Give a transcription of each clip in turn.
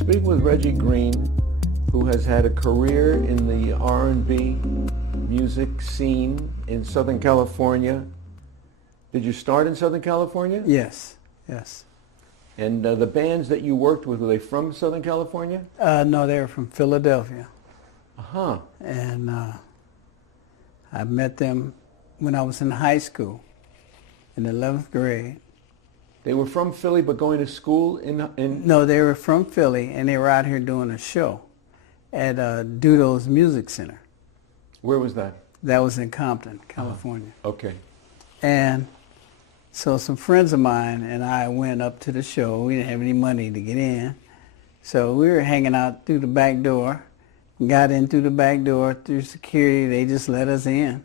speaking with Reggie Green, who has had a career in the R&B music scene in Southern California. Did you start in Southern California? Yes, yes. And the bands that you worked with, were they from Southern California? No, they were from Philadelphia. Uh-huh. And I met them when I was in high school, in the 11th grade. They were from Philly, but going to school in... No, they were from Philly, and they were out here doing a show at Dudo's Music Center. Where was that? That was in Compton, California. Okay. And so some friends of mine and I went up to the show. We didn't have any money to get in. So we were hanging out through the back door, got in through the back door, through security. They just let us in.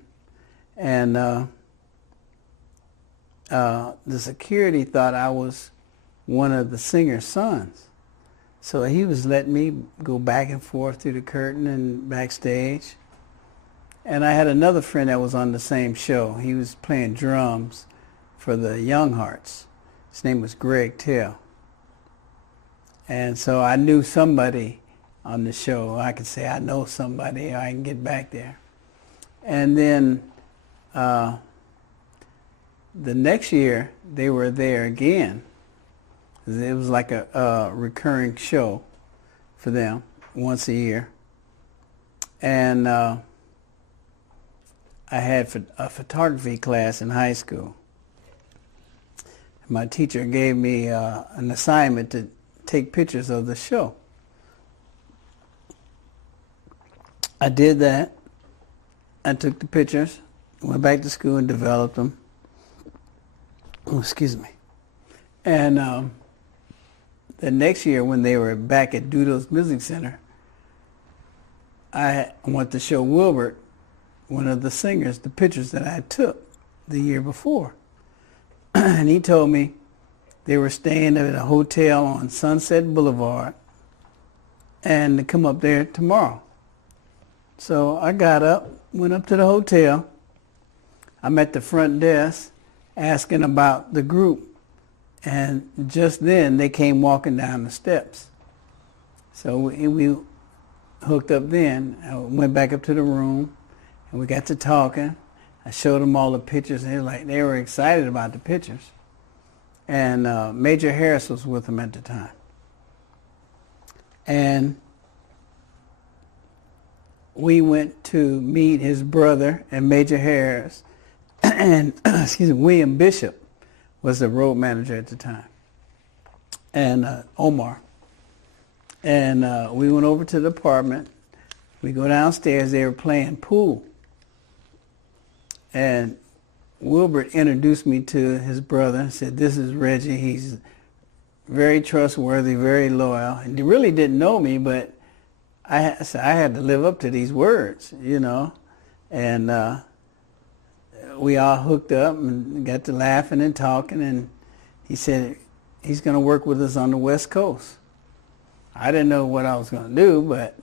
And the security thought I was one of the singer's sons. So he was letting me go back and forth through the curtain and backstage. And I had another friend that was on the same show. He was playing drums for the Young Hearts. His name was Greg Tell. And so I knew somebody on the show. I could say I know somebody, I can get back there. And then the next year, they were there again. It was like a recurring show for them once a year. And I had a photography class in high school. My teacher gave me an assignment to take pictures of the show. I did that. I took the pictures, went back to school and developed them. Oh, excuse me. And the next year when they were back at Dudo's Music Center, I went to show Wilbert, one of the singers, the pictures that I took the year before. And he told me they were staying at a hotel on Sunset Boulevard and to come up there tomorrow. So I got up, went up to the hotel. I'm at the front desk asking about the group. And just then they came walking down the steps. So we hooked up then. I went back up to the room and we got to talking. I showed them all the pictures and they were excited about the pictures. And Major Harris was with them at the time. And we went to meet his brother and Major Harris and excuse me, William Bishop was the road manager at the time, and Omar. And we went over to the apartment. We go downstairs. They were playing pool. And Wilbert introduced me to his brother and said, "This is Reggie. He's very trustworthy, very loyal." And he really didn't know me, but I had to live up to these words, you know. And we all hooked up and got to laughing and talking, and he said he's going to work with us on the West Coast. I didn't know what I was going to do, but,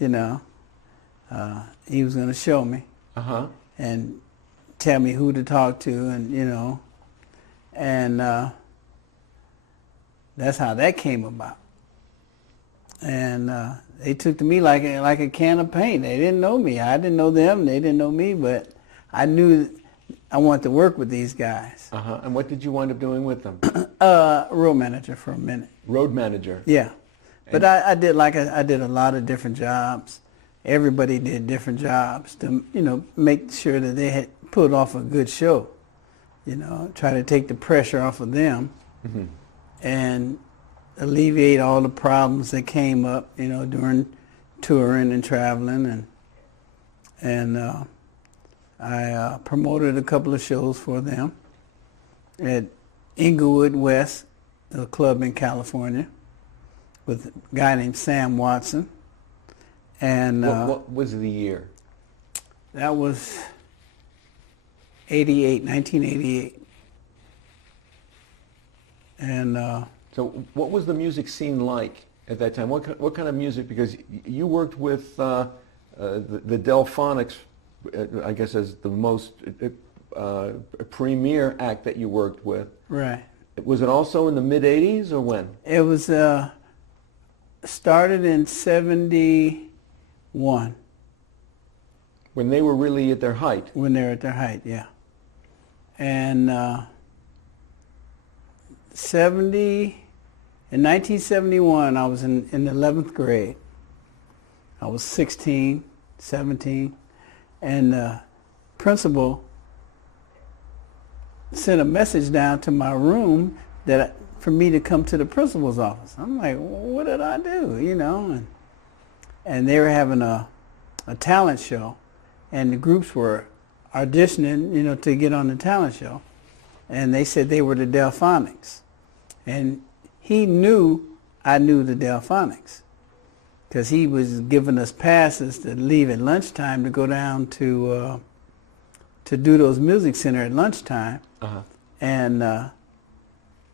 you know, he was going to show me and tell me who to talk to, and, you know, and that's how that came about. And they took to me like a can of paint. They didn't know me. I didn't know them. They didn't know me, but I knew I wanted to work with these guys. And what did you wind up doing with them? Road manager for a minute. Road manager? Yeah. But I did a lot of different jobs. Everybody did different jobs to, you know, make sure that they had put off a good show. You know, try to take the pressure off of them and alleviate all the problems that came up, you know, during touring and traveling, and I promoted a couple of shows for them at Inglewood West, a club in California, with a guy named Sam Watson. And what was the year? That was 1988. And so what was the music scene like at that time? What kind of music? Because you worked with the Delfonics, I guess, as the most premier act that you worked with. Right. Was it also in the mid-'80s or when? It was started in 71. When they were really at their height. When they were at their height, yeah. And in 1971, I was in the 11th grade. I was 16, 17, and the principal sent a message down to my room for me to come to the principal's office. I'm like, what did I do, you know? And they were having a talent show, and the groups were auditioning, you know, to get on the talent show. And they said they were the Delfonics. And he knew I knew the Delfonics because he was giving us passes to leave at lunchtime to go down to do those music center at lunchtime. Uh-huh. And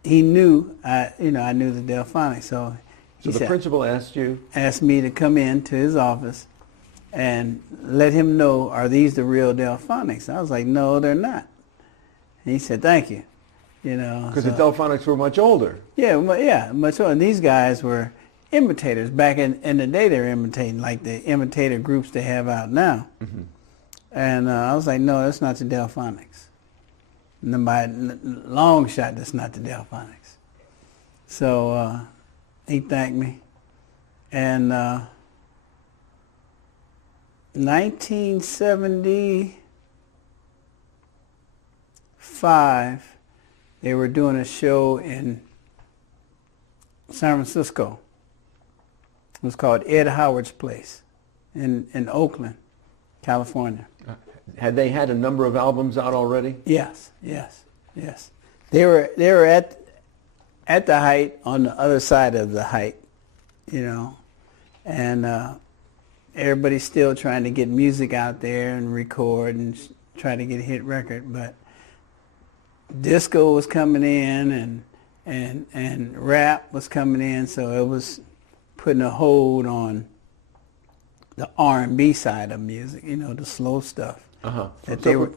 he knew I knew the Delfonics. So the principal asked me to come into his office and let him know, are these the real Delfonics? I was like, no, they're not. And he said, thank you. You know, because the Delfonics were much older. Yeah, much older. And these guys were imitators. Back in the day, they were imitating, like the imitator groups they have out now. Mm-hmm. And I was like, no, that's not the Delfonics. And by long shot, that's not the Delfonics. So he thanked me. And 1975, they were doing a show in San Francisco. It was called Ed Howard's Place in Oakland, California. Had they had a number of albums out already? Yes. They were at the height, on the other side of the height, you know, and everybody's still trying to get music out there and record and try to get a hit record, but disco was coming in and rap was coming in, so it was putting a hold on the R&B side of music, you know, the slow stuff. Uh-huh. That so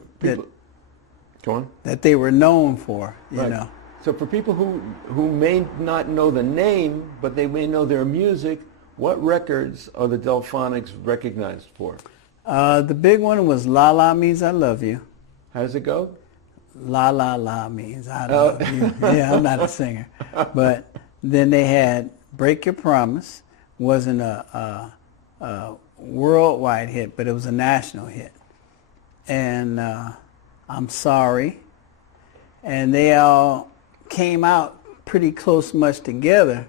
they were known for, you right. know. So for people who may not know the name, but they may know their music, what records are the Delfonics recognized for? The big one was La La Means I Love You. How does it go? La La La means I love you. Yeah, I'm not a singer. But then they had Break Your Promise. Wasn't a worldwide hit, but it was a national hit. And I'm Sorry. And they all came out pretty close much together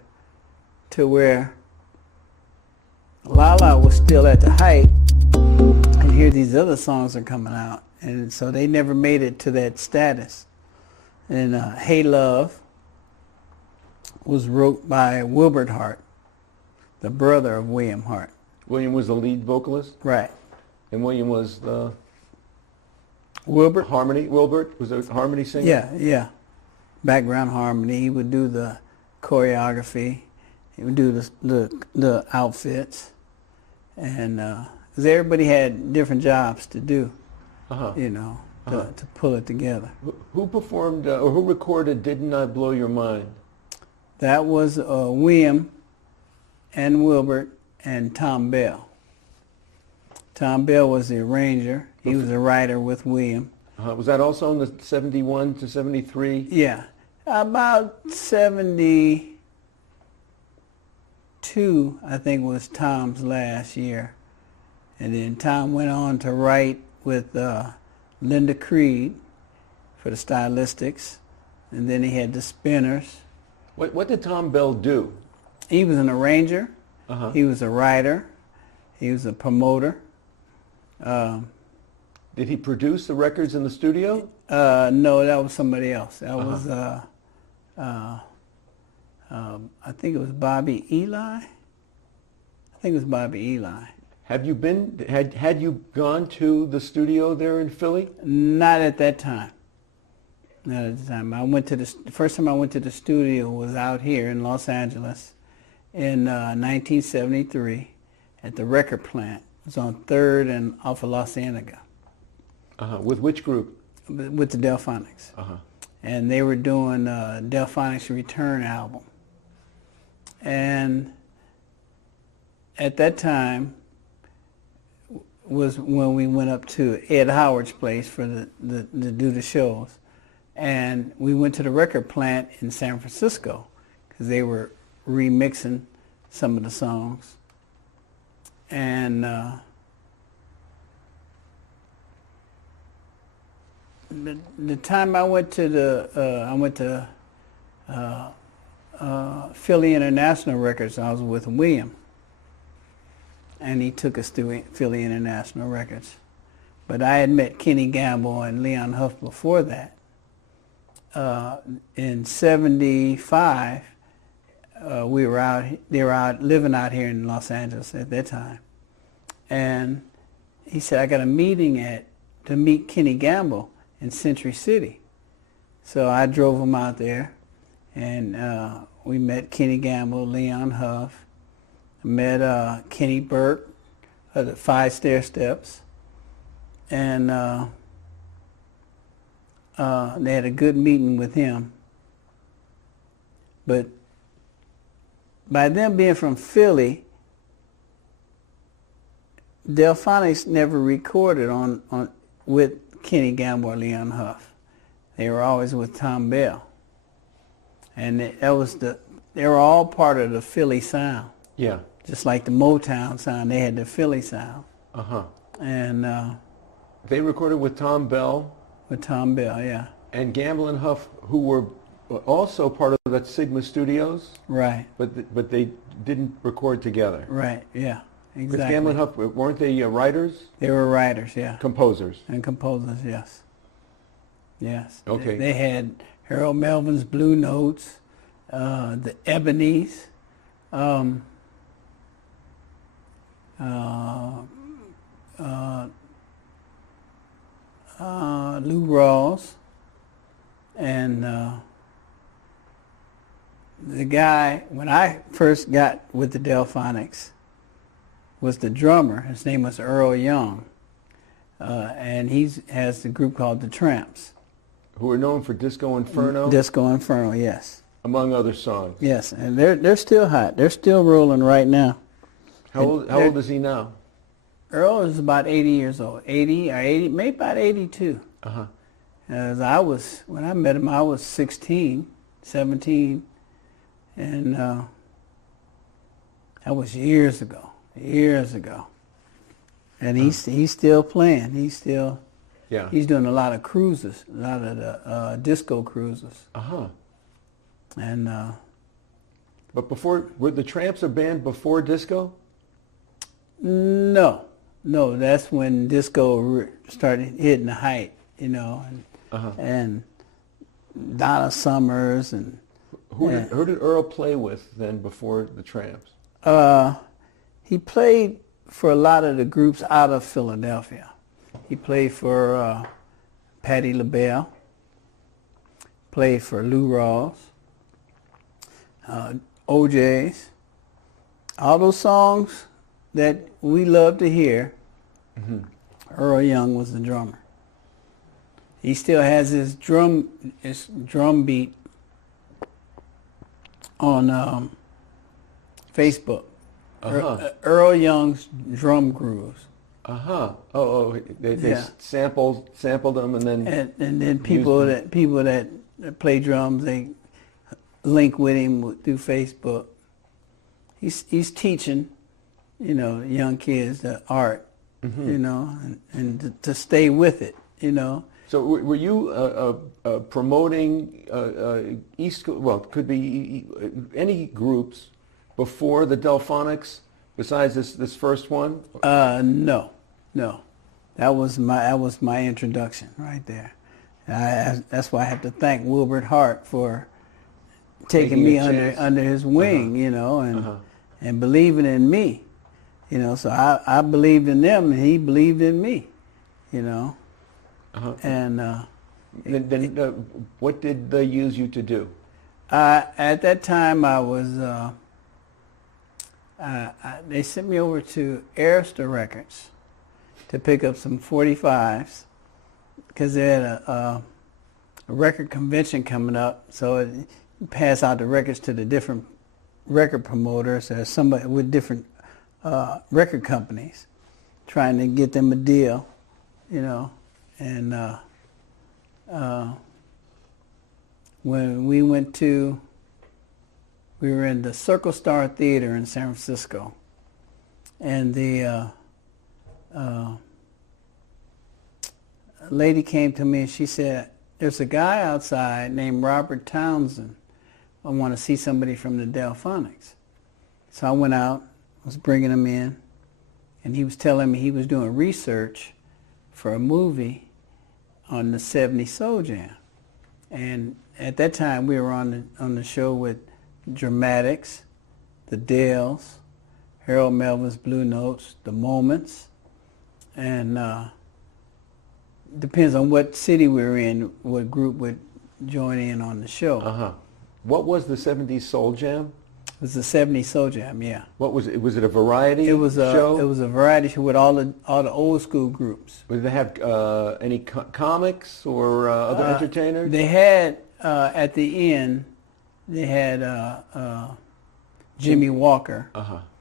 to where La La was still at the height, and here these other songs are coming out. And so they never made it to that status. And Hey Love was wrote by Wilbert Hart, the brother of William Hart. William was the lead vocalist? Right. And William was the... Wilbert? Wilbert was a harmony singer? Yeah. Background harmony. He would do the choreography. He would do the outfits. And because everybody had different jobs to do. Uh-huh. You know, to pull it together. Who performed or who recorded Didn't I Blow Your Mind? That was William and Wilbert and Tom Bell. Tom Bell was the arranger. He was a writer with William. Was that also in the 71 to 73? Yeah. About 72, I think, was Tom's last year. And then Tom went on to write with Linda Creed for the Stylistics, and then he had the Spinners. What did Tom Bell do? He was an arranger. Uh-huh. He was a writer. He was a promoter. Did he produce the records in the studio? No, that was somebody else. That was I think it was Bobby Eli. Had you gone to the studio there in Philly? Not at that time. The first time I went to the studio was out here in Los Angeles in 1973 at the record plant. It was on 3rd and off of La Cienega. With which group? With the Delfonics. And they were doing Delfonics Return album. And at that time was when we went up to Ed Howard's place for to do the shows. And we went to the record plant in San Francisco because they were remixing some of the songs. And the time I went to Philly International Records, I was with William. And he took us to Philly International Records. But I had met Kenny Gamble and Leon Huff before that. In '75, they were out living out here in Los Angeles at that time. And he said, I got a meeting to meet Kenny Gamble in Century City. So I drove him out there, and we met Kenny Gamble, Leon Huff. I met Kenny Burke of the Five Stair Steps, and they had a good meeting with him. But by them being from Philly, Delfonics never recorded with Kenny Gamble or Leon Huff. They were always with Tom Bell, and they were all part of the Philly sound. Yeah. Just like the Motown sound, they had the Philly sound. Uh-huh. And they recorded with Tom Bell. With Tom Bell, yeah. And Gamble and Huff, who were also part of that Sigma Studios. Right. But they didn't record together. Right, yeah, exactly. With Gamble and Huff, weren't they writers? They were writers, yeah. Composers. And composers, yes. Yes. Okay. They had Harold Melvin's Blue Notes, the Ebonies, Lou Rawls, and the guy, when I first got with the Delfonics, was the drummer. His name was Earl Young, and he has the group called the Tramps. Who are known for Disco Inferno? Disco Inferno, yes. Among other songs. Yes, and they're still hot. They're still rolling right now. How old is he now? Earl is about 80 years old. 80 or 80, maybe about 82. Uh-huh. As when I met him, I was 16, 17, and that was years ago. And he's still playing. He's doing a lot of cruises, a lot of the disco cruises. Uh-huh. And but were the Tramps a band before disco? No, that's when disco started hitting the height, and Donna Summers and who did Earl play with then before the Tramps? He played for a lot of the groups out of Philadelphia. He played for Patti LaBelle, played for Lou Rawls, OJ's, all those songs that we love to hear. Mm-hmm. Earl Young was the drummer. He still has his drum beat on Facebook. Uh-huh. Earl Young's Drum Grooves. Uh-huh. They sampled them and then people that play drums, they link with him through Facebook. He's teaching, young kids the art, mm-hmm. and to stay with it, So were you promoting East Coast, well, it could be any groups before the Delfonics besides this first one? No. That was my introduction right there. That's why I have to thank Wilbert Hart for taking me under his wing, and believing in me, So I believed in them, and he believed in me, Uh-huh. And then what did they use you to do? at that time, I was. They sent me over to Arista Records to pick up some 45s because they had a record convention coming up. So it pass out the records to the different record promoters or somebody with different record companies, trying to get them a deal, and when we were in the Circle Star Theater in San Francisco, and the lady came to me and she said, "There's a guy outside named Robert Townsend. I want to see somebody from the Delfonics." So I went out, was bringing him in, and he was telling me he was doing research for a movie on the '70s Soul Jam. And at that time, we were on the show with Dramatics, the Dells, Harold Melvin's Blue Notes, the Moments, and depends on what city we were in, what group would join in on the show. Uh-huh. What was the '70s Soul Jam? It was the '70s Soul Jam, yeah. What was it? Was it a variety show? It was a variety show with all the old school groups. Did they have any comics or other entertainers? They had at the end. They had Jimmy Walker.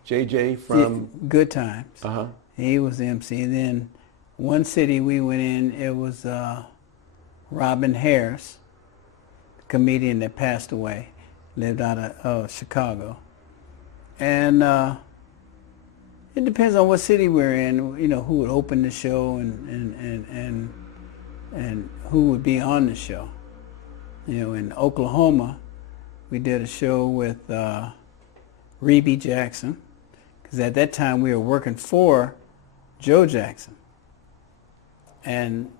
JJ from Good Times. Uh-huh. He was the MC. And then one city we went in, it was Robin Harris, comedian that passed away, lived out of Chicago. And it depends on what city we're in, who would open the show and who would be on the show. In Oklahoma, we did a show with Reby Jackson, because at that time we were working for Joe Jackson. And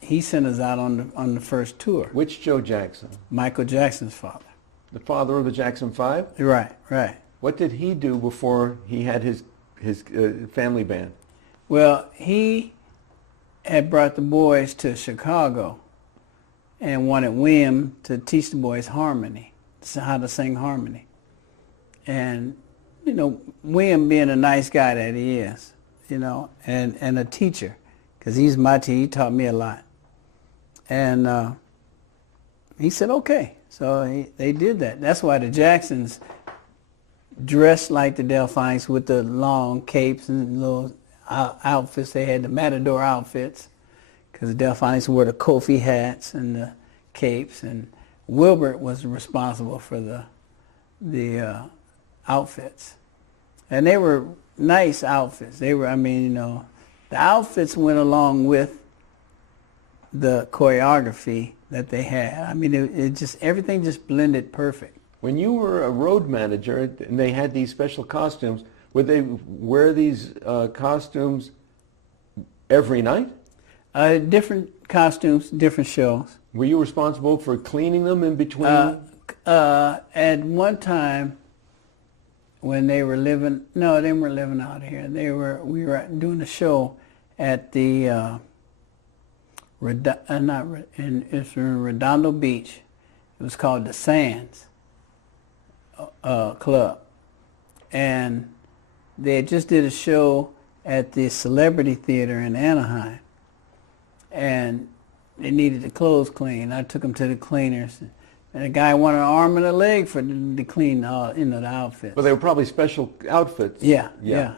he sent us out on the first tour. Which Joe Jackson? Michael Jackson's father. The father of the Jackson 5? Right, right. What did he do before he had his family band? Well, he had brought the boys to Chicago and wanted William to teach the boys harmony, how to sing harmony. And, William being a nice guy that he is, and a teacher, because he's my teacher. He taught me a lot. And he said, okay. So they did that. That's why the Jacksons dressed like the Delfonics with the long capes and little outfits. They had the Matador outfits, because the Delfonics wore the Kofi hats and the capes. And Wilbert was responsible for the outfits. And they were nice outfits. They were, the outfits went along with the choreography that they had. It just, everything just blended perfect. When you were a road manager and they had these special costumes, would they wear these costumes every night? Different costumes, different shows. Were you responsible for cleaning them in between? At one time, when they were living, no, they weren't living out here. We were doing a show at the it's in Redondo Beach. It was called the Sands Club, and they had just did a show at the Celebrity Theater in Anaheim, and they needed the clothes cleaned. I took them to the cleaners. And the guy wanted an arm and a leg for to clean the outfits. Well, they were probably special outfits. Yeah.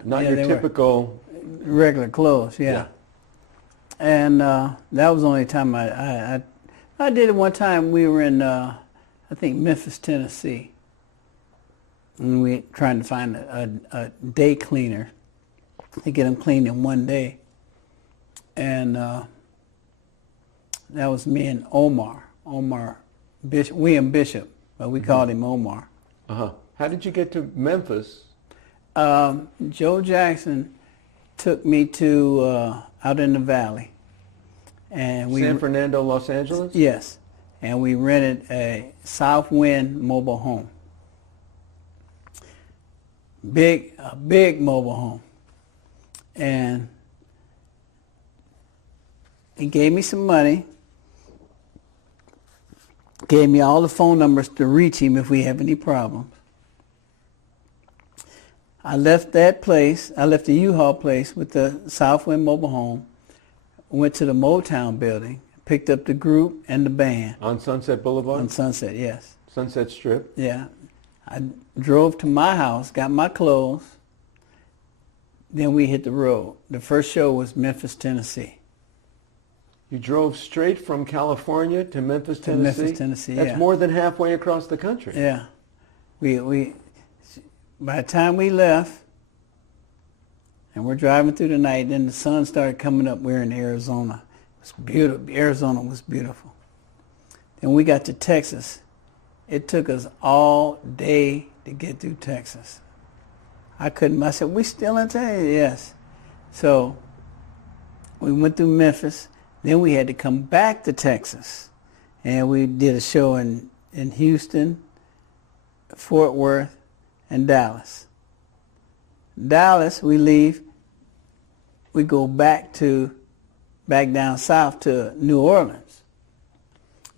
Not yeah, your typical regular clothes. Yeah. And that was the only time I did it. One time we were in I think Memphis, Tennessee, and we trying to find a day cleaner to get them cleaned in one day. And that was me and Omar William Bishop, but we called him Omar. Uh-huh. How did you get to Memphis? Joe Jackson took me to out in the valley, and San Fernando, Los Angeles? Yes, and we rented a Southwind mobile home. A big mobile home, and he gave me some money. Gave me all the phone numbers to reach him if we have any problems. I left that place. I left the U-Haul place with the Southwind mobile home, went to the Motown building, picked up the group and the band. On Sunset Boulevard? On Sunset, yes. Sunset Strip? Yeah. I drove to my house, got my clothes, then we hit the road. The first show was Memphis, Tennessee. You drove straight from California to Memphis, Tennessee? Memphis, Tennessee, That's yeah. more than halfway across the country. Yeah. We by the time we left, and we're driving through the night, then the sun started coming up. We're in Arizona. It was beautiful. Arizona was beautiful. Then we got to Texas. It took us all day to get through Texas. I said, we still in Texas? Yes. So we went through Memphis. Then we had to come back to Texas. And we did a show in Houston, Fort Worth, and Dallas. Dallas, we leave. We go back down south to New Orleans.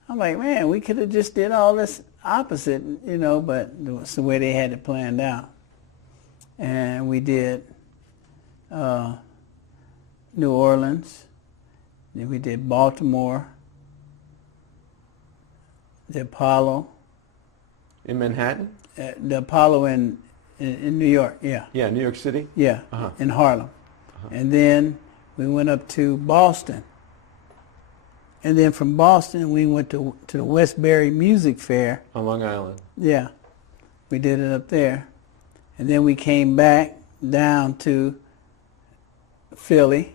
I'm like, man, we could have just did all this opposite, but it was the way they had it planned out. And we did New Orleans. Then we did Baltimore, the Apollo. In Manhattan? The Apollo in New York, yeah. Yeah, New York City? Yeah, Uh-huh. in Harlem. Uh-huh. And then we went up to Boston. And then from Boston, we went to the Westbury Music Fair. On Long Island. Yeah, we did it up there. And then we came back down to Philly.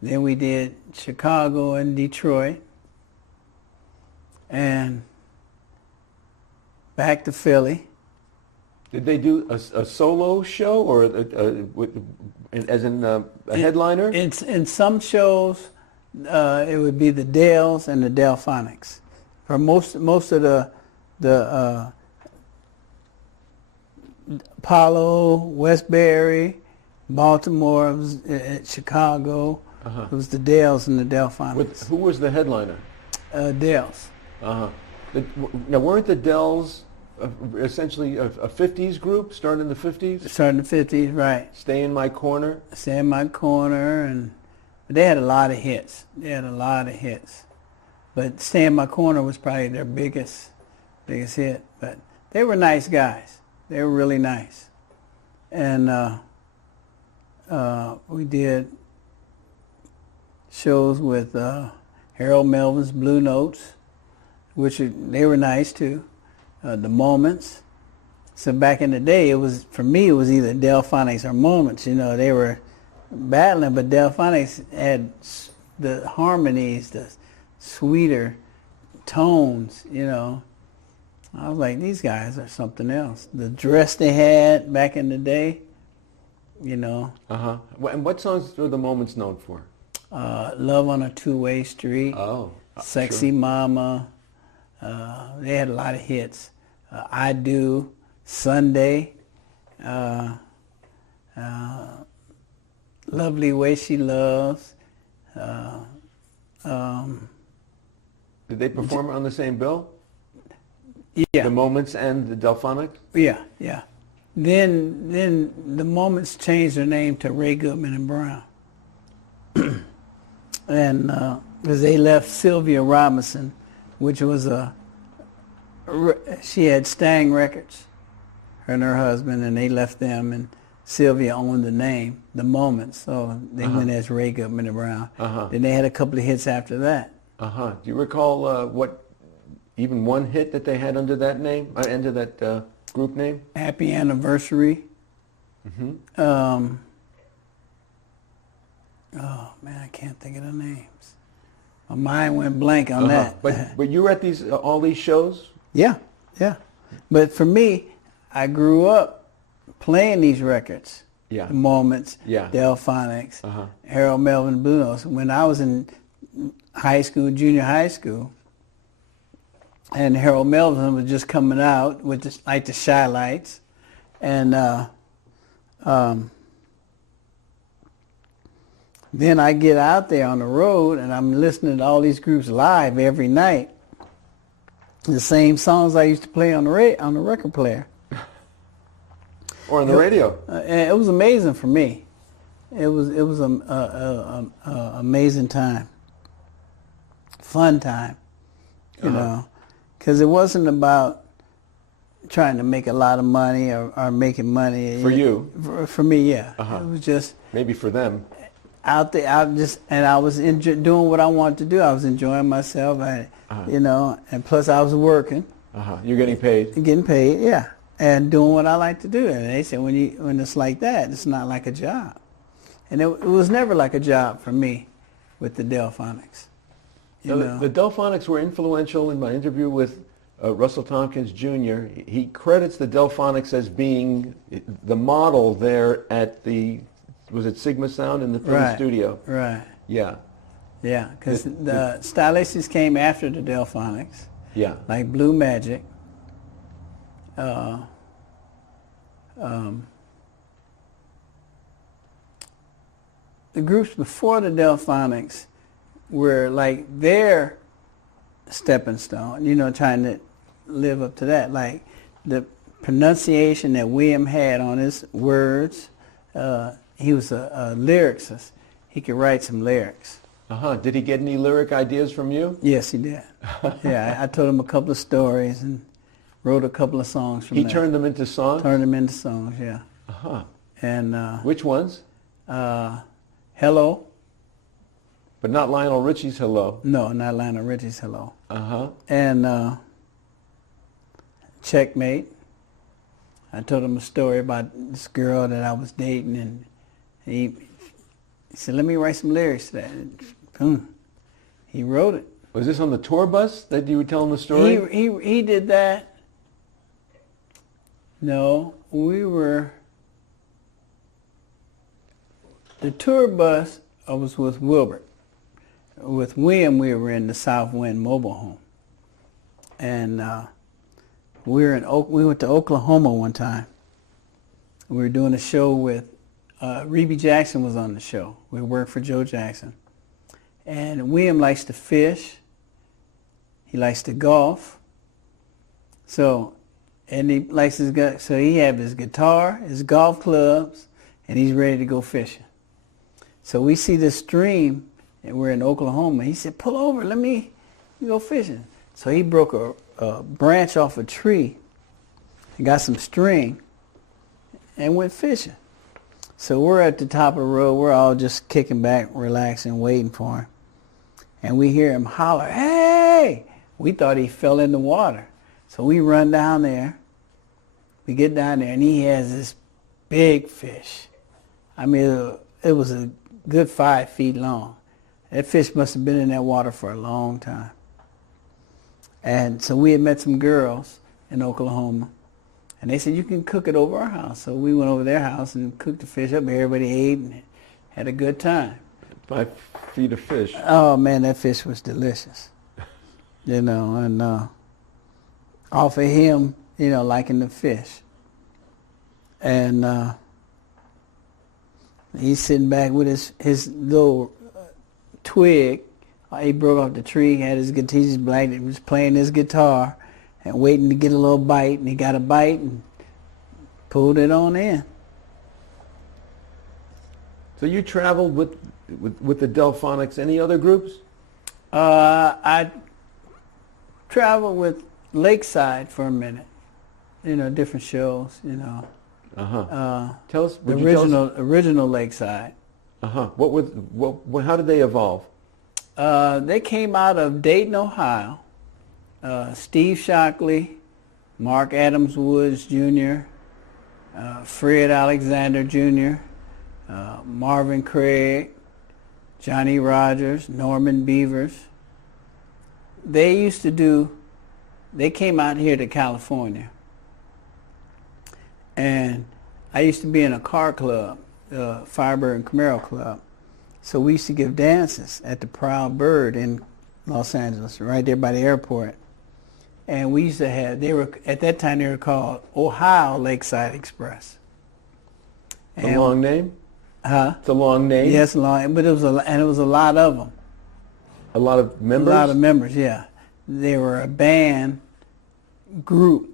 Then we did Chicago and Detroit. And back to Philly. Did they do a solo show or as in a headliner? In some shows, it would be the Dells and the Delfonics. For most of the Apollo, Westbury, Baltimore, Chicago, it was the Dells and the Delfonics. Who was the headliner? Dells. Uh-huh. Now, weren't the Dells essentially a 50s group, started in the 50s? Starting in the 50s, right. Stay in My Corner? Stay in My Corner, but they had a lot of hits. But Stay in My Corner was probably their biggest hit. But they were nice guys. They were really nice. And we did shows with Harold Melvin's Blue Notes, they were nice too. The Moments. So back in the day, for me it was either Delfonics or Moments. They were battling, but Delfonics had the harmonies, the sweeter tones. I was like, these guys are something else. The dress they had back in the day. Uh-huh. And what songs were the Moments known for? Love on a Two-Way Street. Oh, Sexy sure. Mama. They had a lot of hits. I Do, Sunday, Lovely Way She Loves. Did they perform on the same bill? Yeah. The Moments and the Delfonics? Yeah. Then the Moments changed their name to Ray Goodman and Brown. And because they left Sylvia Robinson, which was she had Stang Records, her and her husband, and they left them, and Sylvia owned the name, The Moments, so they went as Ray Goodman and Brown. Then they had a couple of hits after that. Do you recall even one hit that they had under that name, under that group name? Happy Anniversary. Oh man, I can't think of the names. My mind went blank on that. But you were at all these shows? Yeah. But for me, I grew up playing these records. Yeah. The Moments, Yeah. Delfonics, Harold Melvin Blue Notes. When I was in junior high school, and Harold Melvin was just coming out with the Shy Lights, and then I get out there on the road and I'm listening to all these groups live every night. The same songs I used to play on the record player. Or on the radio? And it was amazing for me. It was an amazing time, fun time, because it wasn't about trying to make a lot of money or making money. For you? For me, yeah. Uh-huh. It was just Maybe for them. out there. I was doing what I wanted to do. I was enjoying myself. You know, and plus I was working. You're getting paid. Getting paid, yeah, and doing what I like to do. And they said when it's like that, it's not like a job. And it was never like a job for me with the Delfonics. You know? The Delfonics were influential. In my interview with Russell Tompkins Jr., he credits the Delfonics as being the model there at the, was it Sigma Sound in the film studio? Right. Yeah. Yeah, because the Stylistics came after the Delfonics. Yeah. Like Blue Magic. The groups before the Delfonics were like their stepping stone, you know, trying to live up to that. Like the pronunciation that William had on his words, he was a lyricist. He could write some lyrics. Did he get any lyric ideas from you? Yes, he did. Yeah, I told him a couple of stories and wrote a couple of songs from that. He turned them into songs? Turned them into songs, yeah. And which ones? Hello. But not Lionel Richie's Hello. No, not Lionel Richie's Hello. And Checkmate. I told him a story about this girl that I was dating, and he said, "Let me write some lyrics to that." Boom. He wrote it. Was this on the tour bus that you were telling the story? He did that. No, we were. The tour bus, I was with Wilbert. With William, we were in the South Wind mobile home. And we went to Oklahoma one time. We were doing a show with, Reby Jackson was on the show. We worked for Joe Jackson. And William likes to fish. He likes to golf. So, and he likes so he had his guitar, his golf clubs, and he's ready to go fishing. So we see this stream, and we're in Oklahoma. He said, "Pull over, let me go fishing." So he broke a branch off a tree and got some string and went fishing. So we're at the top of the road. We're all just kicking back, relaxing, waiting for him. And we hear him holler, "Hey!" We thought he fell in the water. So we run down there. We get down there, and he has this big fish. I mean, it was a good 5 feet long. That fish must have been in that water for a long time. And so we had met some girls in Oklahoma, and they said, "You can cook it over our house." So we went over their house and cooked the fish up. Everybody ate and had a good time. 5 feet of fish. Oh, man, that fish was delicious. You know, and off of him, you know, liking the fish. And he's sitting back with his little twig. He broke off the tree, had his guitar, he's black, he was playing his guitar and waiting to get a little bite, and he got a bite and pulled it on in. So you traveled with the Delfonics. Any other groups? I traveled with Lakeside for a minute. You know, different shows, you know. Tell us the original Lakeside. How did they evolve? They came out of Dayton, Ohio. Steve Shockley, Mark Adams Woods Jr., Fred Alexander Jr., Marvin Craig, Johnny Rogers, Norman Beavers. They came out here to California. And I used to be in a car club, Firebird and Camaro Club. So we used to give dances at the Proud Bird in Los Angeles, right there by the airport. And we used to have, at that time they were called Ohio Lakeside Express. A long name? Huh? It's a long name? Yes, long, but it was a lot of them. A lot of members? A lot of members, yeah. They were a band group.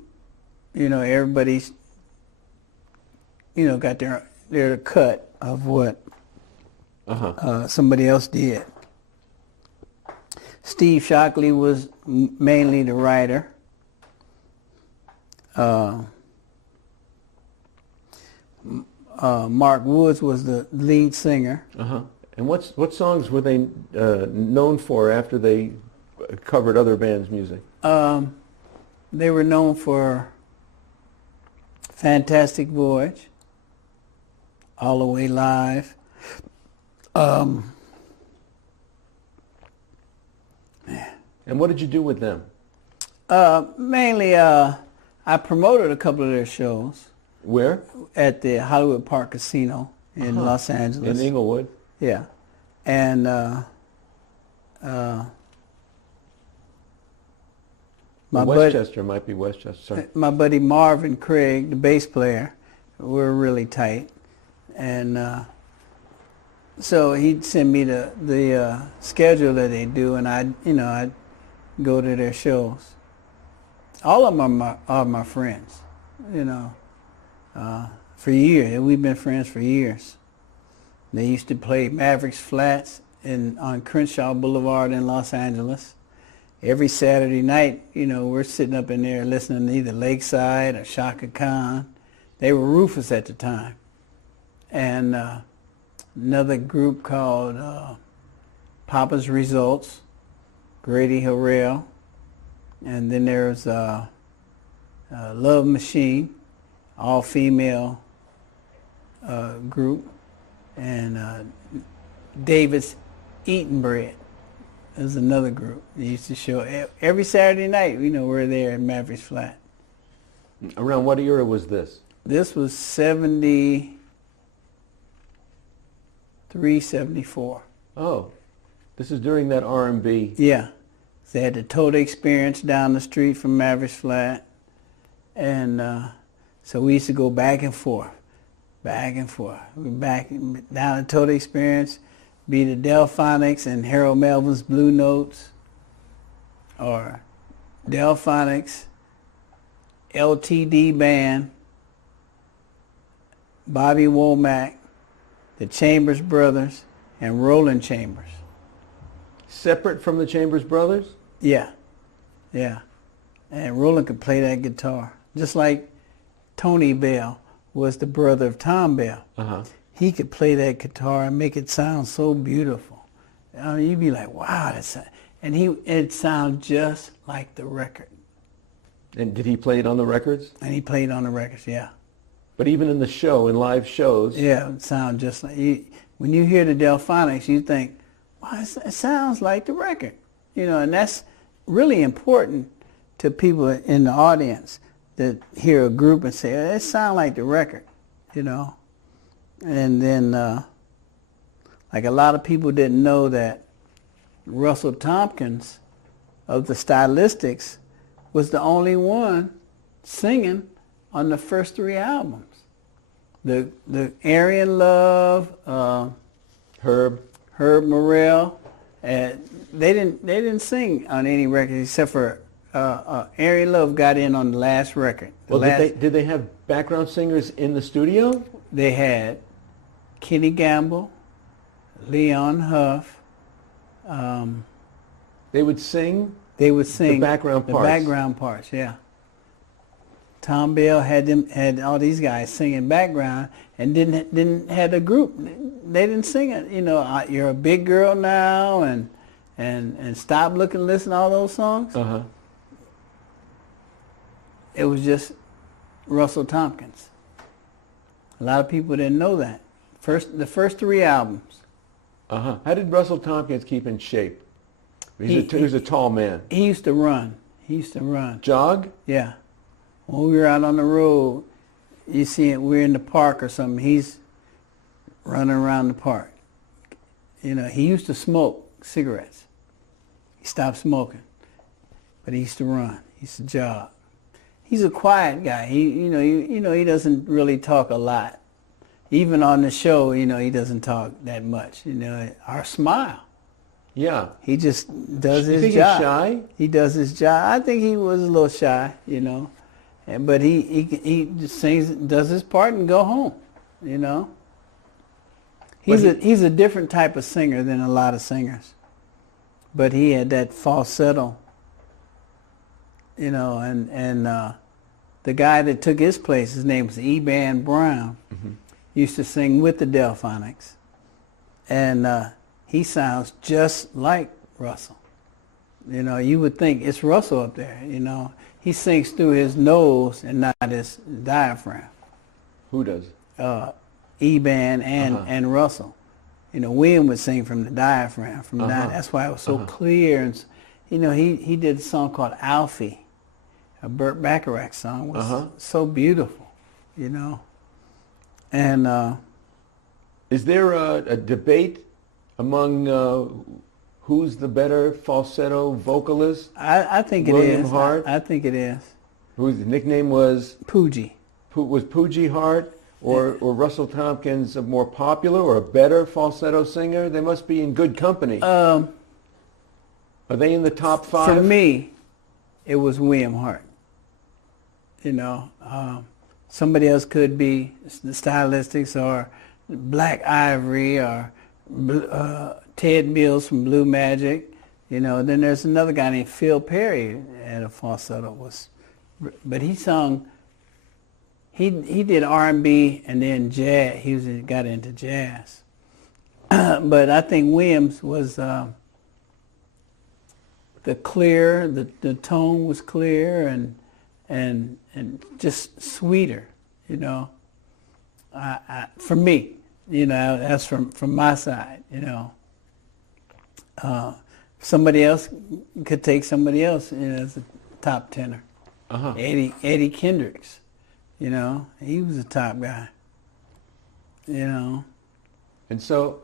You know, everybody's, you know, got their cut of what somebody else did. Steve Shockley was mainly the writer. Mark Woods was the lead singer. Uh-huh. And what songs were they known for after they covered other bands' music? They were known for Fantastic Voyage, All the Way Live. And what did you do with them? Mainly, I promoted a couple of their shows Where? at the Hollywood Park Casino in Los Angeles. In Inglewood? Yeah. And Westchester might be Westchester. Sorry. my buddy Marvin Craig, the bass player, we're really tight. And so he'd send me the schedule that they do, and I'd go to their shows. All of them are my friends, for years. We've been friends for years. They used to play Mavericks Flats on Crenshaw Boulevard in Los Angeles. Every Saturday night, we're sitting up in there listening to either Lakeside or Shaka Khan. They were Rufus at the time. And another group called Papa's Results, Grady Harrell. And then there's Love Machine, all-female group. And David's Eating Bread is another group. They used to show every Saturday night. We're there at Mavericks Flat. Around what era was this? This was 73, 74. Oh, this is during that R&B. Yeah. They had the Total Experience down the street from Mavericks Flat. And so we used to go back and forth. We're back down the Total Experience, be the Delfonics and Harold Melvin's Blue Notes, or Delfonics, LTD Band, Bobby Womack, the Chambers Brothers, and Roland Chambers. Separate from the Chambers Brothers? Yeah. And Roland could play that guitar, just like Tony Bell was the brother of Tom Bell. Uh-huh. He could play that guitar and make it sound so beautiful. You'd be like, wow, it sounds just like the record. And did he play it on the records? And he played on the records, yeah. But even in the show, in live shows? Yeah, it sounds just like, when you hear the Delfonics, you think, wow, it sounds like the record. And that's really important to people in the audience that hear a group and say, it sounds like the record, And then, like a lot of people didn't know that Russell Tompkins of the Stylistics was the only one singing on the first 3 albums. The Aryan Love, Herb Morrell, they didn't sing on any record except for Aryan Love got in on the last record. Did they have background singers in the studio? They had Kenny Gamble, Leon Huff. They would sing? They would sing the background parts. The background parts, yeah. Tom Bell had all these guys singing background and didn't have a group. They didn't sing it. You're a Big Girl Now and Stop, Look and Listen, all those songs. Uh-huh. It was just Russell Tompkins. A lot of people didn't know that. The first 3 albums. Uh-huh. How did Russell Tompkins keep in shape? He was a tall man. He used to run. Jog? Yeah. When we were out on the road, you see we're in the park or something, he's running around the park. He used to smoke cigarettes. He stopped smoking. But he used to run. He used to jog. He's a quiet guy. He doesn't really talk a lot. Even on the show, he doesn't talk that much. Our Smile. Yeah. He just does his job. You think job. he's shy? He does his job. I think he was a little shy, But he just sings, does his part and go home, He's a different type of singer than a lot of singers. But he had that falsetto, and the guy that took his place, his name was E-Ban Brown, used to sing with the Delfonics. And he sounds just like Russell. You know, you would think it's Russell up there, you know. He sings through his nose and not his diaphragm. Who does? E-Ban and Russell. You know, William would sing from the diaphragm. That's why it was so clear. And, you know, he did a song called Alfie, a Burt Bacharach song. It was so beautiful, you know. And is there a debate among who's the better falsetto vocalist? I think it is. William Hart? I think it is. Whose nickname was? Poogie. Was Poogie Hart or Russell Tompkins a more popular or a better falsetto singer? They must be in good company. Are they in the top 5? For me, it was William Hart. You know, somebody else could be the Stylistics or Black Ivory or Ted Mills from Blue Magic. You know, then there's another guy named Phil Perry had a falsetto. But he sung. He did R&B and then jazz. He got into jazz. But I think Williams was the tone was clear and just sweeter, you know. For me, you know, that's from my side, you know. Somebody else could take somebody else, you know, as a top tenor. Eddie Kendricks, you know, he was a top guy, you know. And so,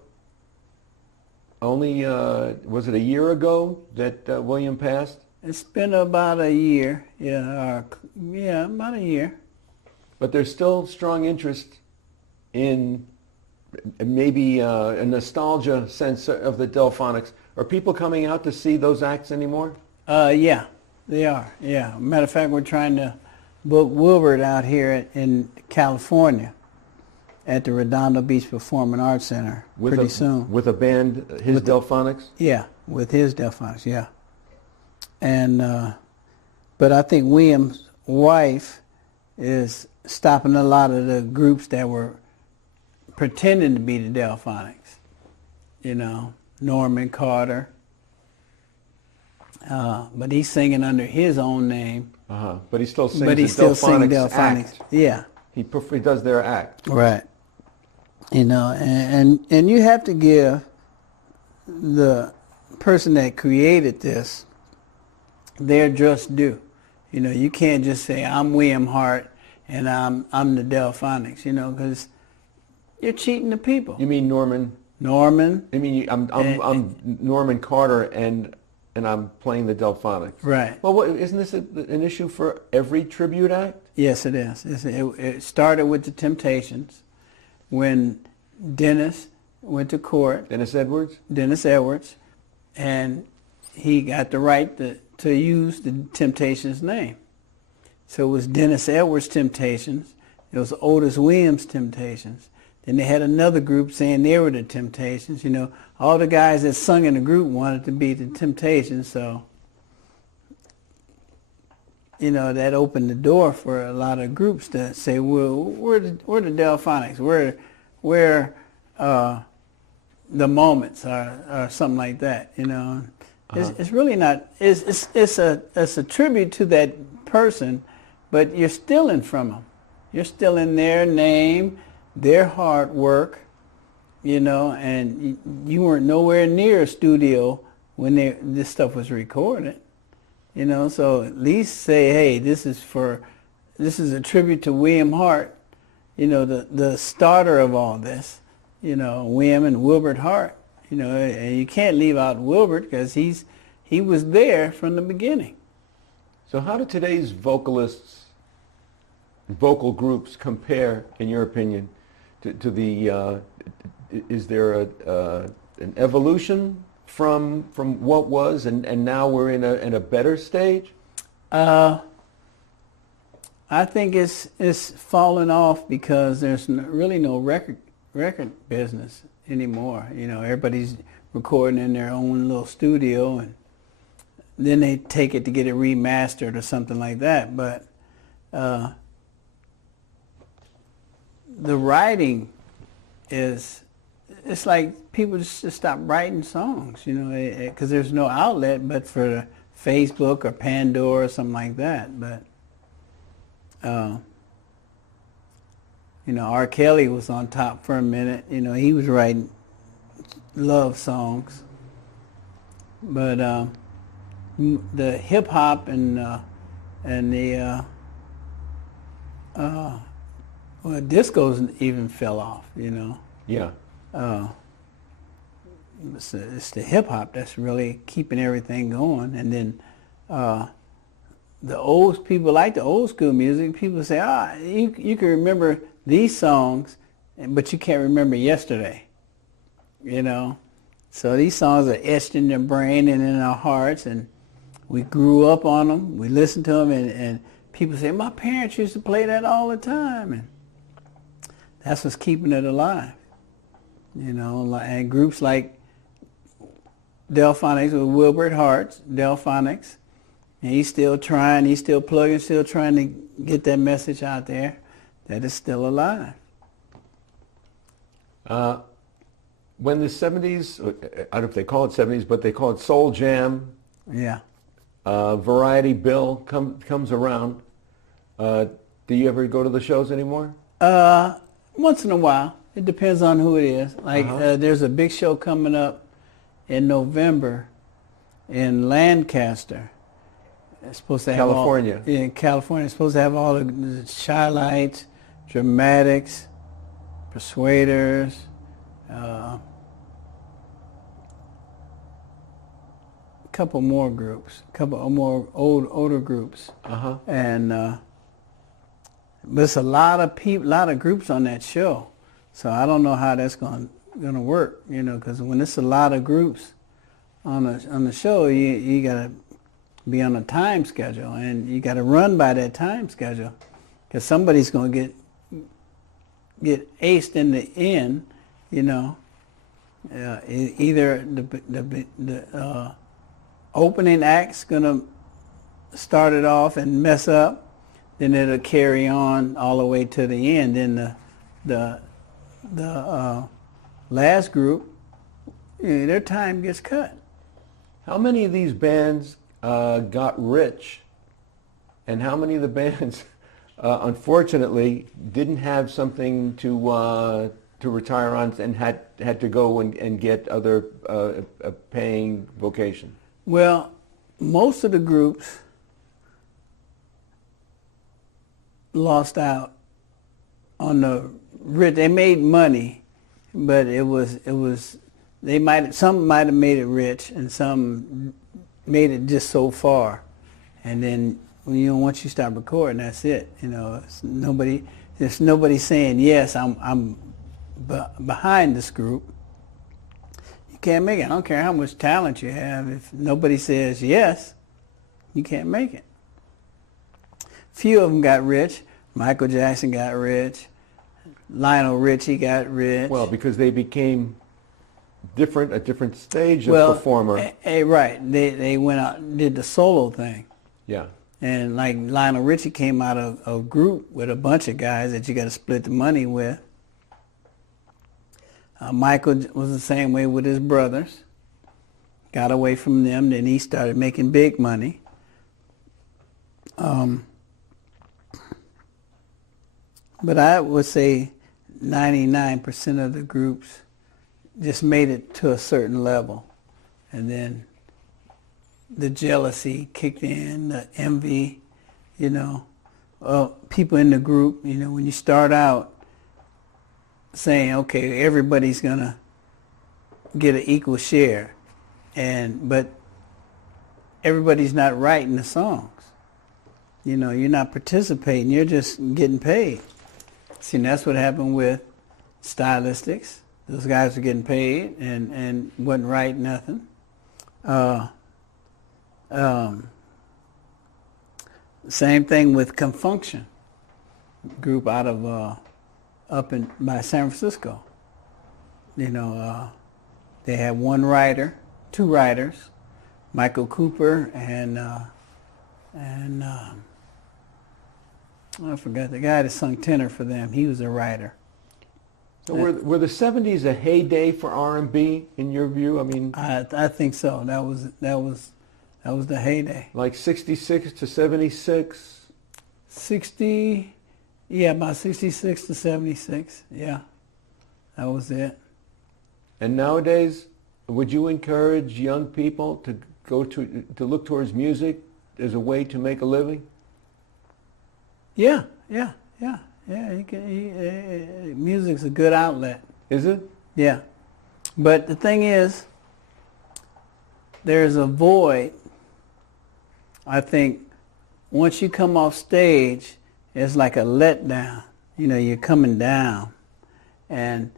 only was it a year ago that William passed? It's been about a year, about a year. But there's still strong interest in maybe a nostalgia sense of the Delfonics. Are people coming out to see those acts anymore? Yeah, they are. Yeah. Matter of fact, we're trying to book Wilbert out here in California at the Redondo Beach Performing Arts Center pretty soon. With a band, Delfonics? Yeah, with his Delfonics, yeah. And but I think William's wife is stopping a lot of the groups that were pretending to be the Delfonics. You know, Norman Carter. But he's singing under his own name. But he still sings but he the still Delfonics, sings Delfonics. act. Yeah. He does their act. Right. You know, and you have to give the person that created this their just due. You know, you can't just say I'm William Hart and I'm the Delfonics. You know, because you're cheating the people. You mean Norman? Norman. I mean, I'm Norman Carter and I'm playing the Delfonics. Right. Well, isn't this an issue for every tribute act? Yes, it is. It started with the Temptations when Dennis went to court. Dennis Edwards? Dennis Edwards. And he got the right to use the Temptations name. So it was Dennis Edwards Temptations. It was Otis Williams Temptations. Then they had another group saying they were the Temptations. You know, all the guys that sung in the group wanted to be the Temptations, so, you know, that opened the door for a lot of groups to say, well, we're the Delfonics. We're the Moments or something like that, you know. It's really not, it's a tribute to that person, but you're stealing from them. You're stealing their name, their hard work, you know, and you weren't nowhere near a studio when this stuff was recorded, you know, so at least say, hey, this is a tribute to William Hart, you know, the starter of all this, you know, William and Wilbert Hart, you know, and you can't leave out Wilbert because he was there from the beginning. So how do today's vocal groups compare, in your opinion, to the, is there an evolution from what was and now we're in a better stage? I think it's fallen off because there's really no record business anymore. You know, everybody's recording in their own little studio and then they take it to get it remastered or something like that. But the writing it's like people just stop writing songs, because there's no outlet but for Facebook or Pandora or something like that. But R. Kelly was on top for a minute. He was writing love songs. But the hip hop and the discos even fell off. Yeah. It's the hip hop that's really keeping everything going. And then the old people like the old school music. People say, you can remember these songs, but you can't remember yesterday. So these songs are etched in their brain and in our hearts, and we grew up on them. We listened to them, and people say, my parents used to play that all the time, and that's what's keeping it alive. And groups like Delfonics with Wilbert Hart's Delfonics, and he's still trying, he's still plugging, still trying to get that message out there that it's still alive. When the 70s, I don't know if they call it 70s, but they call it Soul Jam. Yeah. Variety Bill comes around. Do you ever go to the shows anymore? Once in a while. It depends on who it is. There's a big show coming up in November in Lancaster. It's supposed to have California. In California. It's supposed to have all the Shy Lights, Dramatics, Persuaders, a couple more groups, a couple more older groups. And but it's a lot of people, a lot of groups on that show. So I don't know how that's going to work, because when it's a lot of groups on the show, you got to be on a time schedule, and you got to run by that time schedule, because somebody's going to get aced in the end, either the opening act's going to start it off and mess up, then it'll carry on all the way to the end. Then the last group, their time gets cut. How many of these bands got rich, and how many of the bands, unfortunately, didn't have something to retire on and had to go and get other paying vocation? Well, most of the groups lost out on the rich. They made money, but some might have made it rich, and some made it just so far, and then once you start recording, that's it. There's nobody saying yes. I'm behind this group. You can't make it. I don't care how much talent you have. If nobody says yes, you can't make it. Few of them got rich. Michael Jackson got rich. Lionel Richie got rich. Well, because they became a different stage of performer. Right. They went out and did the solo thing. Yeah. And like Lionel Richie came out of a group with a bunch of guys that you got to split the money with. Michael was the same way with his brothers. Got away from them, then he started making big money. But I would say 99% of the groups just made it to a certain level. And then the jealousy kicked in, the envy, people in the group, when you start out saying, okay, everybody's going to get an equal share, but everybody's not writing the songs. You're not participating, you're just getting paid. See, and that's what happened with Stylistics. Those guys were getting paid and wasn't writing nothing. Same thing with Confunction, group out of by San Francisco. They had two writers, Michael Cooper and I forgot the guy that sung tenor for them. He was a writer. So were the 70s a heyday for R&B in your view? I mean, I think so. That was the heyday. like 66 to 76? 60, yeah, about 66 to 76. Yeah, that was it. And nowadays, would you encourage young people to look towards music as a way to make a living? Yeah. Music's a good outlet. Is it? Yeah, but the thing is, there's a void. I think once you come off stage, it's like a letdown. You know, you're coming down, and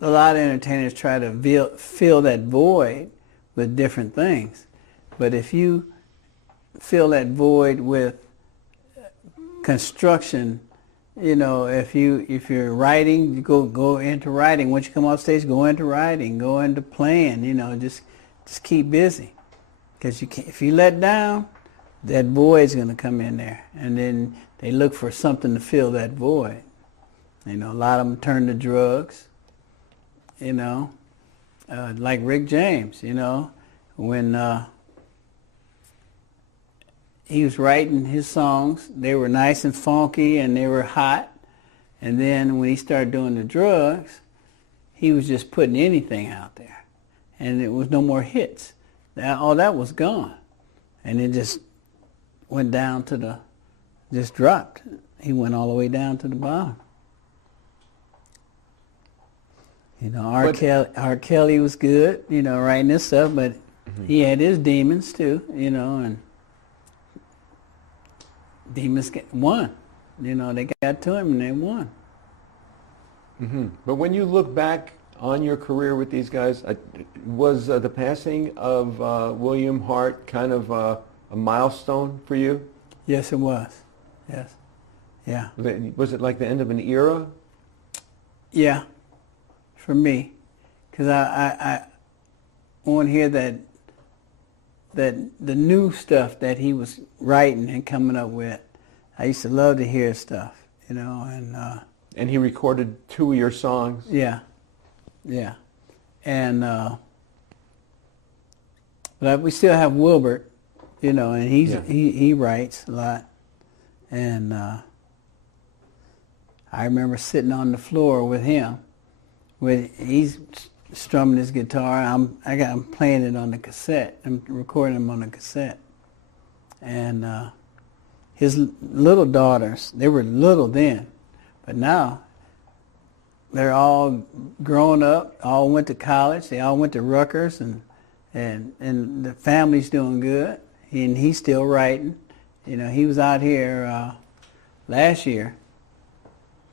a lot of entertainers try to fill that void with different things. But if you fill that void with construction, you know, if you're writing, you go into writing. Once you come off stage, go into writing, go into playing. You know, just keep busy, because if you let down, that void's going to come in there, and then they look for something to fill that void. You know, a lot of them turn to drugs. You know, like Rick James. You know, when he was writing his songs, they were nice and funky and they were hot. And then when he started doing the drugs, he was just putting anything out there. And it was no more hits. All that was gone. And it just went down to just dropped. He went all the way down to the bottom. You know, R. Kelly was good, you know, writing this stuff, but he had his demons too, you know, and demons won. You know, they got to him and they won. Mm-hmm. But when you look back on your career with these guys, was the passing of William Hart kind of a milestone for you? Yes, it was. Yes. Yeah. Was it like the end of an era? Yeah, for me. Because I want to hear that the new stuff that he was writing and coming up with. I used to love to hear stuff, you know, and he recorded 2 of your songs. Yeah, and but we still have Wilbert, you know, and he writes a lot, and I remember sitting on the floor with him, he's strumming his guitar. I'm playing it on the cassette. I'm recording him on the cassette, and his little daughters, they were little then, but now they're all grown up, all went to college, they all went to Rutgers, and the family's doing good, and he's still writing. You know, he was out here last year,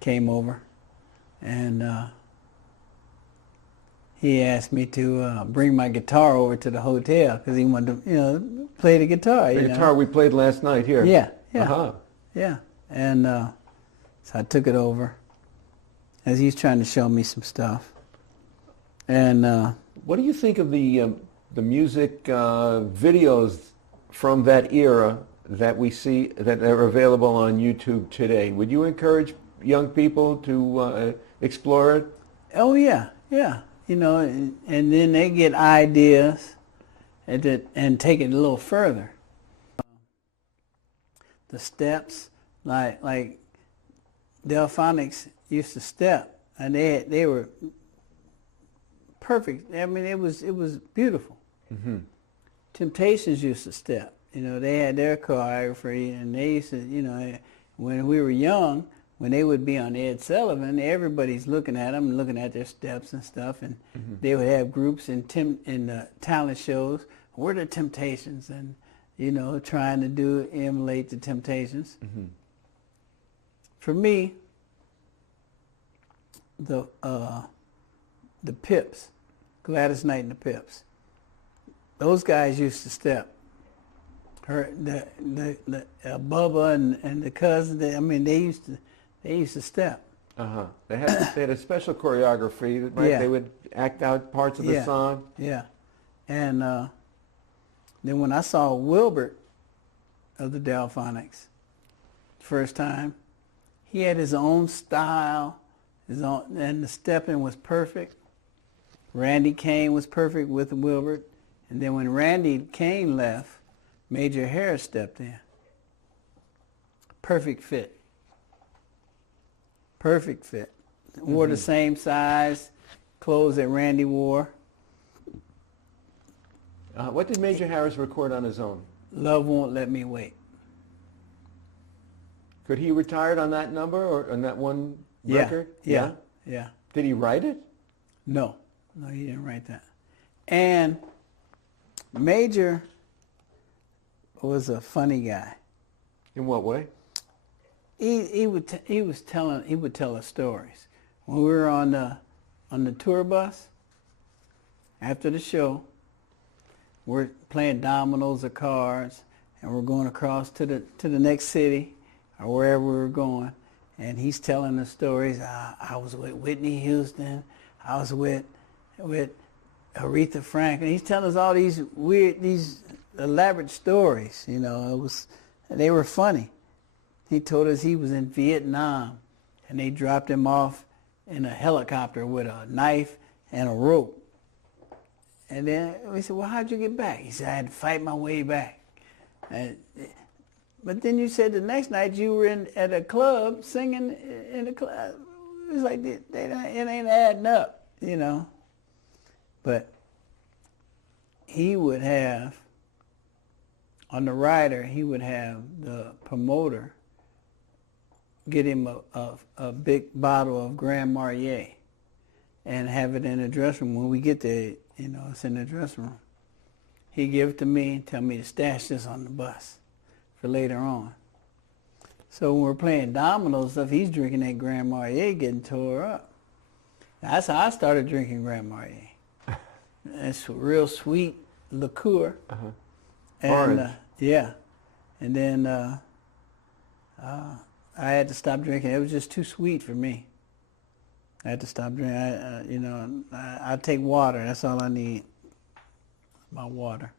came over, and he asked me to bring my guitar over to the hotel because he wanted to, you know, play the guitar. The guitar we played last night here. Yeah. Uh-huh. Yeah, and so I took it over as he's trying to show me some stuff. And what do you think of the music videos from that era that we see that are available on YouTube today? Would you encourage young people to explore it? Oh yeah. You know, and then they get ideas and take it a little further. The steps, like Delfonics used to step, and they were perfect. I mean, it was beautiful. Mm-hmm. Temptations used to step. You know, they had their choreography, and they used to, you know, when we were young, when they would be on Ed Sullivan, everybody's looking at them, looking at their steps and stuff, and they would have groups in talent shows. We're the Temptations, and you know, trying to emulate the Temptations. Mm-hmm. For me, the Pips, Gladys Knight and the Pips, those guys used to step. The Bubba and the cousin, they used to step. Uh-huh. They had a special choreography, right? Yeah. They would act out parts of the song. Yeah. And then when I saw Wilbert of the Delfonics first time. He had his own style, and the stepping was perfect. Randy Kane was perfect with Wilbert. And then when Randy Kane left, Major Harris stepped in. Perfect fit. Perfect fit. Wore the same size clothes that Randy wore. What did Major Harris record on his own? Love Won't Let Me Wait. Could he retired on that number or on that one record? Yeah. Did he write it? No, he didn't write that. And Major was a funny guy. In what way? He would tell us stories. When we were on the tour bus after the show, we're playing dominoes or cards, and we're going across to the next city or wherever we were going, and he's telling us stories. I was with Whitney Houston. I was with Aretha Franklin. He's telling us all these elaborate stories. You know, they were funny. He told us he was in Vietnam, and they dropped him off in a helicopter with a knife and a rope. And then we said, well, how'd you get back? He said, I had to fight my way back. But then you said the next night you were at a club singing in the club. It was like, it ain't adding up, you know. But he would have, on the rider, he would have the promoter get him a big bottle of Grand Marnier and have it in the dressing room. When we get there, you know, it's in the dressing room. He'd give it to me and tell me to stash this on the bus for later on. So when we're playing dominoes stuff, he's drinking that Grand Marnier, getting tore up. That's how I started drinking Grand Marnier. It's real sweet liqueur. Uh-huh. And, Orange. yeah. And then I had to stop drinking. It was just too sweet for me. I had to stop drinking. I take water. That's all I need. My water.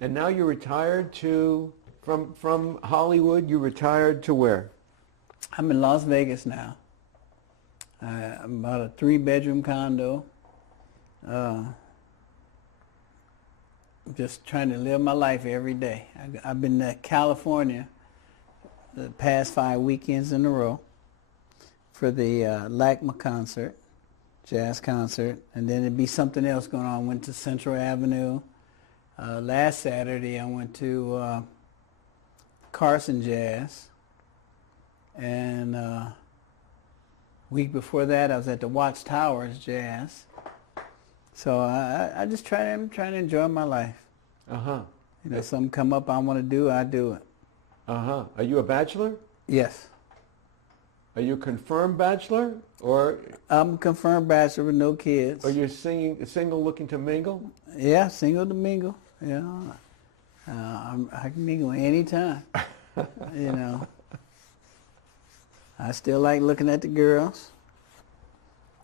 And now you're retired from Hollywood. You retired to where? I'm in Las Vegas now. I'm about a 3-bedroom condo. Just trying to live my life every day. I've been to California the past 5 weekends in a row for the LACMA concert, jazz concert, and then it'd be something else going on. Went to Central Avenue. Last Saturday I went to Carson Jazz, and week before that I was at the Watchtowers Jazz. So I'm trying to enjoy my life. Uh-huh. You know, something come up I want to do, I do it. Uh-huh. Are you a bachelor? Yes. Are you a confirmed bachelor, or I'm a confirmed bachelor with no kids. are you single looking to mingle? Yeah, single to mingle. You know, I can mingle anytime. You know, I still like looking at the girls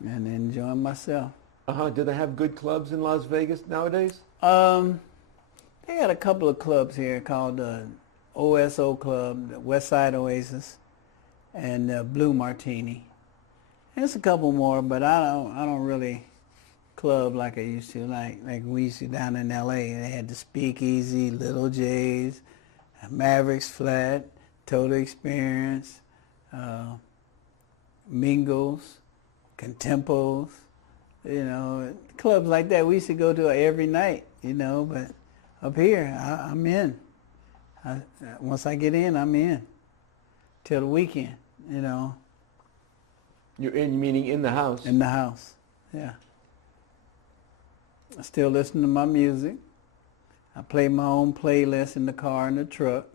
and enjoying myself. Uh-huh. Do they have good clubs in Las Vegas nowadays? They got a couple of clubs here called the OSO Club, the West Side Oasis, and Blue Martini. There's a couple more, but I don't really club like I used to. Like we used to down in L.A. They had the Speakeasy, Little J's, Mavericks Flat, Total Experience, Mingles, Contempos. You know, clubs like that we used to go to every night. You know, but up here I'm in. Once I get in, I'm in till the weekend. You know. You're in, meaning in the house? In the house, yeah. I still listen to my music. I play my own playlist in the car and the truck.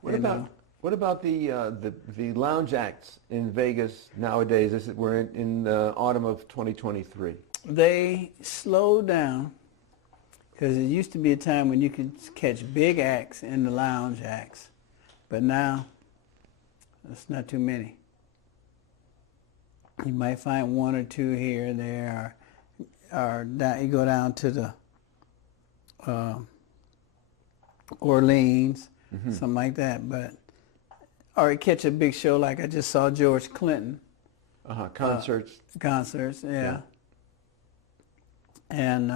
What about the lounge acts in Vegas nowadays? We're in the autumn of 2023. They slowed down because it used to be a time when you could catch big acts in the lounge acts, but now it's not too many. You might find one or two here and there, or down, you go down to the Orleans, something like that. But or catch a big show like I just saw George Clinton. Concerts. Concerts, yeah. And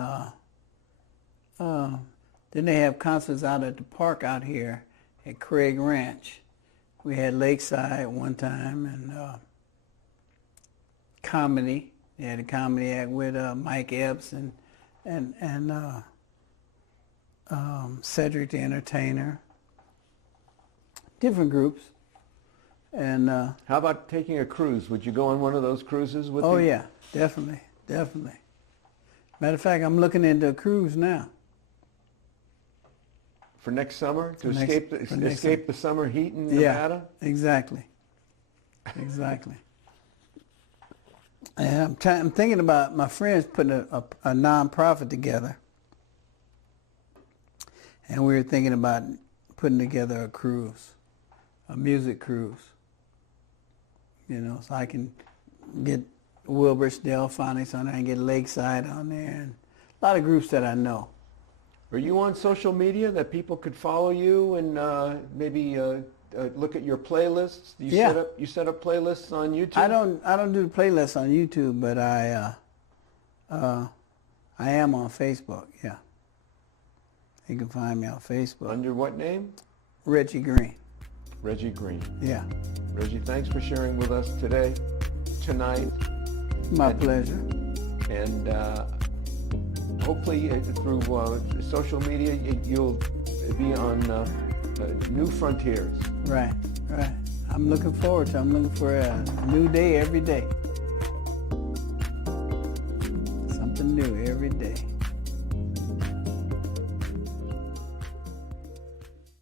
then they have concerts out at the park out here at Craig Ranch. We had Lakeside one time, and comedy. They had a comedy act with Mike Epps and Cedric the Entertainer. Different groups. And How about taking a cruise? Would you go on one of those cruises with oh the- yeah, definitely. Matter of fact, I'm looking into a cruise now. For next summer? To For next- escape for next escape the summer heat in Yeah, Nevada? exactly. And I'm thinking about my friends putting a non-profit together. And we were thinking about putting together a cruise, a music cruise. You know, so I can get Wilbur's Delfonics on there and get Lakeside on there, and a lot of groups that I know. Are you on social media that people could follow you and maybe look at your playlists? Yeah. You set up playlists on YouTube? I don't do the playlists on YouTube, but I am on Facebook. Yeah, you can find me on Facebook. Under what name? Reggie Green. Reggie Green. Yeah, Reggie, thanks for sharing with us tonight, my pleasure. and hopefully through social media you'll be on new frontiers. Right. I'm looking forward to. I'm looking for a new day every day. Something new every day.